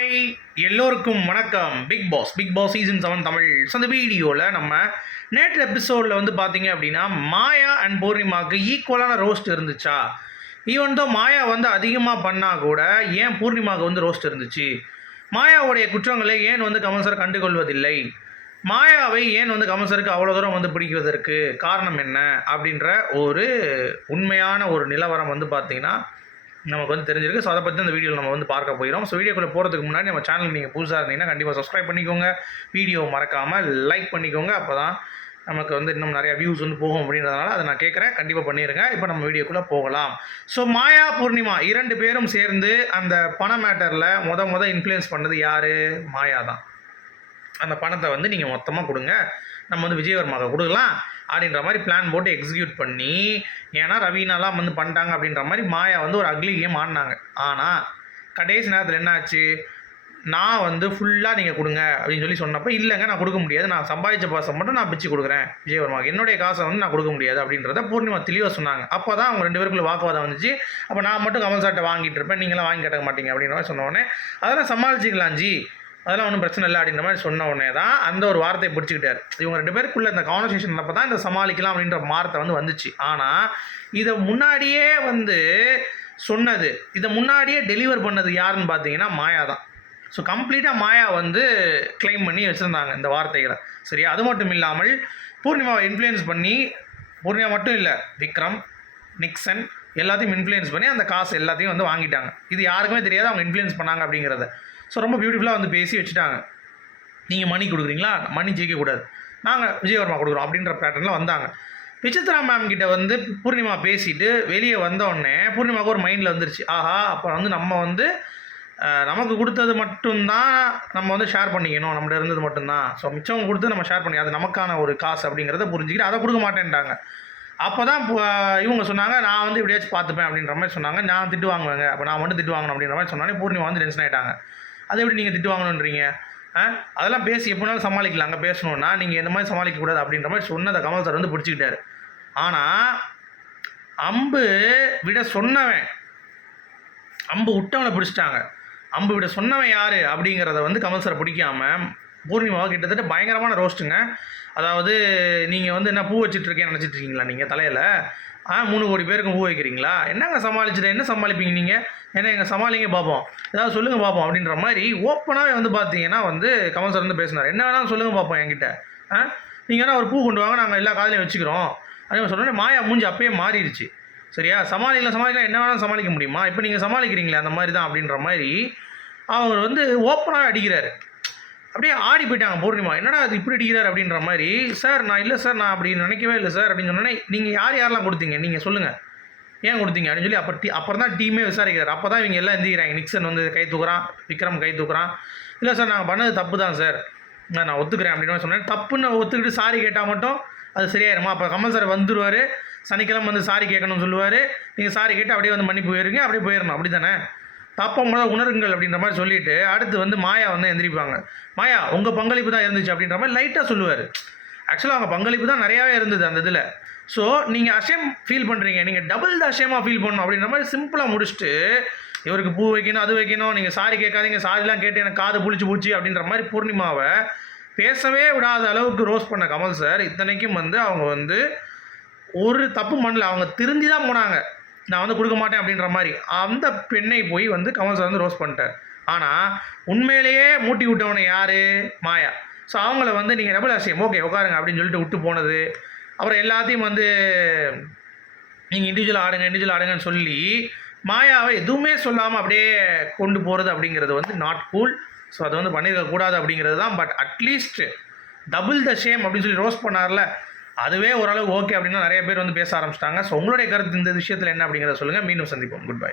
Hey எல்லோருக்கும் வணக்கம். Bigg Boss Bigg Boss season seven Tamil so அந்த வீடியோவில் நம்ம நேற்று எபிசோடில் வந்து பார்த்தீங்க அப்படின்னா மாயா அண்ட் பூர்ணிமாவுக்கு ஈக்குவலான ரோஸ்ட் இருந்துச்சா? ஈவன் தான் மாயா வந்து அதிகமாக பண்ணால் கூட ஏன் பூர்ணிமாவுக்கு வந்து ரோஸ்ட் இருந்துச்சு? மாயாவுடைய குற்றங்களை ஏன் வந்து கமல் சார் கண்டுகொள்வதில்லை? மாயாவை ஏன் வந்து கமல்சருக்கு அவ்வளோ தூரம் வந்து பிடிக்குவதற்கு காரணம் என்ன? அப்படின்ற ஒரு உண்மையான ஒரு நிலவரம் வந்து பார்த்தீங்கன்னா நமக்கு வந்து தெரிஞ்சிருக்கு. ஸோ அதை பற்றி அந்த வீடியோவில் நம்ம வந்து பார்க்க போயிடும் ஸோ வீடியோக்குள்ளே போகிறதுக்கு முன்னாடி நம்ம சேனல் நீங்கள் புதுசாக இருந்தீங்கன்னா கண்டிப்பாக சப்ஸ்கிரைப் பண்ணிக்கோங்க. வீடியோ மறக்காமல் லைக் பண்ணிக்கோங்க. அப்போ தான் நமக்கு வந்து இன்னும் நிறைய வியூஸ் வந்து போகும் அப்படின்றதுனால அதை நான் கேட்குறேன். கண்டிப்பாக பண்ணிடுங்க இப்போ நம்ம வீடியோக்குள்ளே போகலாம். ஸோ மாயா பூர்ணிமா இரண்டு பேரும் சேர்ந்து அந்த பண மேட்டரில் மொத முத இன்ஃப்ளூயன்ஸ் பண்ணது யார்? மாயா தான் அந்த பணத்தை வந்து நீங்கள் மொத்தமாக கொடுங்க. நம்ம வந்து விஜயவர்மாவை கொடுக்கலாம் அப்படின்ற மாதிரி பிளான் போட்டு எக்ஸிக்யூட் பண்ணி ஏன்னா ரவீனாலாம் வந்து பண்ணிட்டாங்க அப்படின்ற மாதிரி மாயா வந்து ஒரு அக்லி கேம் ஆடினாங்க. ஆனால் கடைசி நேரத்தில் என்னாச்சு? நான் வந்து ஃபுல்லாக நீங்கள் கொடுங்க அப்படின்னு சொல்லி சொன்னப்போ இல்லைங்க நான் கொடுக்க முடியாது. நான் சம்பாதிச்ச பாசம் மட்டும் நான் பிச்சு கொடுக்குறேன் விஜயவர்மாவுக்கு. என்னுடைய காசை வந்து நான் கொடுக்க முடியாது அப்படின்றத பூர்ணிமா தெளிவாக சொன்னாங்க. அப்போ தான் அவங்க ரெண்டு பேருக்குள்ள வாக்குவாதம் வந்துச்சு. அப்போ நான் மட்டும் கமல் சாட்டை வாங்கிட்டு இருப்பேன். நீங்களாம் வாங்கி கட்ட மாட்டீங்க அப்படின்ற மாதிரி சொன்னோடனே அதெல்லாம் சமாளிச்சிக்கலாம் ஜி அதெல்லாம் ஒன்றும் பிரச்சனை இல்லை அப்படின்ற மாதிரி சொன்ன உடனே தான் அந்த ஒரு வார்த்தையை பிடிச்சிக்கிட்டார். இவங்க ரெண்டு பேருக்குள்ள இந்த கான்வர்சேஷன் அப்போ தான் இந்த சமாளிக்கலாம் அப்படின்ற வார்த்தை வந்து வந்துச்சு. ஆனால் இதை முன்னாடியே வந்து சொன்னது இதை முன்னாடியே டெலிவர் பண்ணது யாருன்னு பார்த்தீங்கன்னா மாயா தான். ஸோ கம்ப்ளீட்டாக மாயா வந்து க்ளைம் பண்ணி வச்சுருந்தாங்க இந்த வார்த்தைகளை. சரியா? அது மட்டும் இல்லாமல் பூர்ணிமாவை இன்ஃப்ளூயன்ஸ் பண்ணி பூர்ணிமா மட்டும் இல்லை விக்ரம் நிக்சன் எல்லாத்தையும் இன்ஃப்ளூயன்ஸ் பண்ணி அந்த காசு எல்லாத்தையும் வந்து வாங்கிட்டாங்க. இது யாருக்குமே தெரியாது அவங்க இன்ஃப்ளூயன்ஸ் பண்ணாங்க அப்படிங்கிறத. ஸோ ரொம்ப பியூட்டிஃபுல்லாக வந்து பேசி வச்சுட்டாங்க. நீங்கள் மணி கொடுக்குறீங்களா? மணி ஜெயிக்கக்கூடாது நாங்கள் விஜயவர்மா கொடுக்குறோம் அப்படின்ற பேட்டர்னில் வந்தாங்க. விசித்ரா மேம் கிட்ட வந்து பூர்ணிமா பேசிட்டு வெளியே வந்தோடனே பூர்ணிமாவுக்கு ஒரு மைண்டில் வந்துருச்சு. ஆஹா அப்போ வந்து நம்ம வந்து நமக்கு கொடுத்தது மட்டும்தான் நம்ம வந்து ஷேர் பண்ணிக்கணும். நம்மகிட்ட இருந்தது மட்டும்தான். ஸோ மிச்சம் கொடுத்து நம்ம ஷேர் பண்ணி அது நமக்கான ஒரு காசு அப்படிங்கிறத புரிஞ்சுக்கிட்டு அதை கொடுக்க மாட்டேன்ட்டாங்க. அப்போ தான் இவங்க சொன்னாங்க நான் வந்து எப்படியாச்சும் பார்த்துப்பேன் அப்படின்ற மாதிரி சொன்னாங்க. நான் திட்டு வாங்குவேங்க. அப்போ நான் மட்டும் திட்டு வாங்கணும் அப்படின்ற மாதிரி சொன்னாலே பூர்ணிமா வந்து டென்ஷன் ஆகிட்டாங்க அதை எப்படி நீங்கள் திட்டு வாங்கணுன்றீங்க? ஆ? அதெல்லாம் பேசி எப்படினாலும் அங்கே பேசணுன்னா நீங்கள் இந்த மாதிரி சமாளிக்கக்கூடாது அப்படின்ற மாதிரி சொன்னதை கமல் சார் வந்து பிடிச்சிக்கிட்டாரு. ஆனால் அம்பு விட சொன்னவன் அம்பு விட்டவனை பிடிச்சிட்டாங்க. அம்பு விட சொன்னவன் யார் அப்படிங்கிறத வந்து கமல் சார் பிடிக்காம பூர்ணிமாவை கிட்டத்தட்ட பயங்கரமான ரோஸ்ட்டுங்க அதாவது நீங்கள் வந்து என்ன பூ வச்சுட்டு இருக்கேன்னு நினச்சிட்டு இருக்கீங்களா நீங்கள் தலையில்? ஆ மூணு கோடி பேருக்கு பூ வைக்கிறீங்களா? என்னங்க சமாளிச்சுட்டு என்ன சமாளிப்பீங்க நீங்கள் ஏன்னா எங்கள் சமாளிங்க பார்ப்போம் ஏதாவது சொல்லுங்கள் பார்ப்போம் அப்படின்ற மாதிரி ஓப்பனாகவே வந்து பார்த்தீங்கன்னா வந்து கமல் சார் வந்து பேசினார். என்ன வேணாலும் சொல்லுங்கள் பார்ப்போம் என்கிட்ட. ஆ? நீங்கள் வேணால் ஒரு பூ கொண்டு வாங்க நாங்கள் எல்லா காதலையும் வச்சுக்கிறோம். அதே சொன்னோன்னே மாயா மூஞ்சி அப்பயே மாறிடுச்சு. சரியா? சமாளிக்கலாம் சமாளிக்கலாம் என்ன வேணாலும் சமாளிக்க முடியுமா? இப்போ நீங்கள் சமாளிக்கிறீங்களே அந்த மாதிரி தான் அப்படின்ற மாதிரி அவர் வந்து ஓப்பனாகவே அடிக்கிறாரு. அப்படியே ஆடி போயிட்டாங்க பூர்ணிமா என்னடா அது இப்படி அடிக்கிறார் அப்படின்ற மாதிரி. சார் நான் இல்லை சார் நான் அப்படி நினைக்கவே இல்லை சார் அப்படின்னு சொன்னோன்னே நீங்கள் யார் யாரெல்லாம் கொடுத்தீங்க? நீங்கள் சொல்லுங்கள் ஏன் கொடுத்தீங்க? அப்படின்னு சொல்லி அப்புறம் டீ அப்புறம் தான் டீமே விசாரிக்கிறார். அப்போ தான் இவங்க எல்லாம் எந்திரிக்கிறாங்க நிக்சன் வந்து கை தூக்குறான் விக்ரம் கை தூக்குறான். இல்லை சார் நாங்கள் பண்ணது தப்பு தான் சார். நான் நான் ஒத்துக்கிறேன் அப்படின்னு சொன்னேன் தப்புன்னு ஒத்துக்கிட்டு சாரி கேட்டால் மட்டும் அது சரியாயிருமா? அப்போ கமல் சார் வந்துடுவார் சனிக்கிழமை வந்து சாரி கேட்கணும்னு சொல்லுவார். நீங்கள் சாரி கேட்டு அப்படியே வந்து மன்னிப்பு போயிருங்க அப்படியே போயிடணும். அப்படி தானே தப்பை முதல்ல உணருங்கள் அப்படின்ற மாதிரி சொல்லிட்டு அடுத்து வந்து மாயா வந்து எந்திரிப்பாங்க. மாயா உங்கள் பங்களிப்பு தான் இருந்துச்சு அப்படின்ற மாதிரி லைட்டாக சொல்லுவார். ஆக்சுவலாக அவங்க பங்களிப்பு தான் நிறையாவே இருந்தது அந்த இதில். ஸோ நீங்கள் அஷேம் ஃபீல் பண்ணுறீங்க நீங்கள் டபுள் த அஷேமாக ஃபீல் பண்ணணும் அப்படின்ற மாதிரி சிம்பிளாக முடிச்சுட்டு இவருக்கு பூ வைக்கணும் அது வைக்கணும் நீங்கள் சாரி கேட்காதீங்க சாரிலாம் கேட்டு எனக்கு காது புளிச்சு பூச்சி அப்படின்ற மாதிரி பூர்ணிமாவை பேசவே விடாத அளவுக்கு ரோஸ் பண்ண கமல் சார் இத்தனைக்கும் வந்து அவங்க வந்து ஒரு தப்பு பண்ணல. அவங்க திருந்தி தான் போனாங்க. நான் வந்து கொடுக்க மாட்டேன் அப்படின்ற மாதிரி அந்த பெண்ணை போய் வந்து கமல் சார் வந்து ரோஸ் பண்ணிட்டார். ஆனால் உண்மையிலேயே மூட்டி விட்டவனை யார்? மாயா. ஸோ அவங்கள வந்து நீங்கள் டபுள் அசியம் ஓகே உட்காருங்க அப்படின்னு சொல்லிட்டு விட்டு போனது. அப்புறம் எல்லாத்தையும் வந்து நீங்கள் இண்டிவிஜுவல் ஆடுங்க இண்டிவிஜுவல் ஆடுங்கன்னு சொல்லி மாயாவை எதுவுமே சொல்லாமல் அப்படியே கொண்டு போகிறது அப்படிங்கிறது வந்து நாட் கூல் ஸோ அதை வந்து பண்ணியிருக்கக்கூடாது அப்படிங்கிறது தான். But at least double the shame அப்படின்னு சொல்லி ரோஸ் பண்ணார்ல. அதுவே ஓரளவு ஓகே அப்படின்னா நிறைய பேர் வந்து பேச ஆரம்பிச்சிட்டாங்க. ஸோ உங்களுடைய கருத்து இந்த விஷயத்தில் என்ன அப்படிங்கிறத சொல்லுங்கள் மீண்டும் சந்திப்போம். Good bye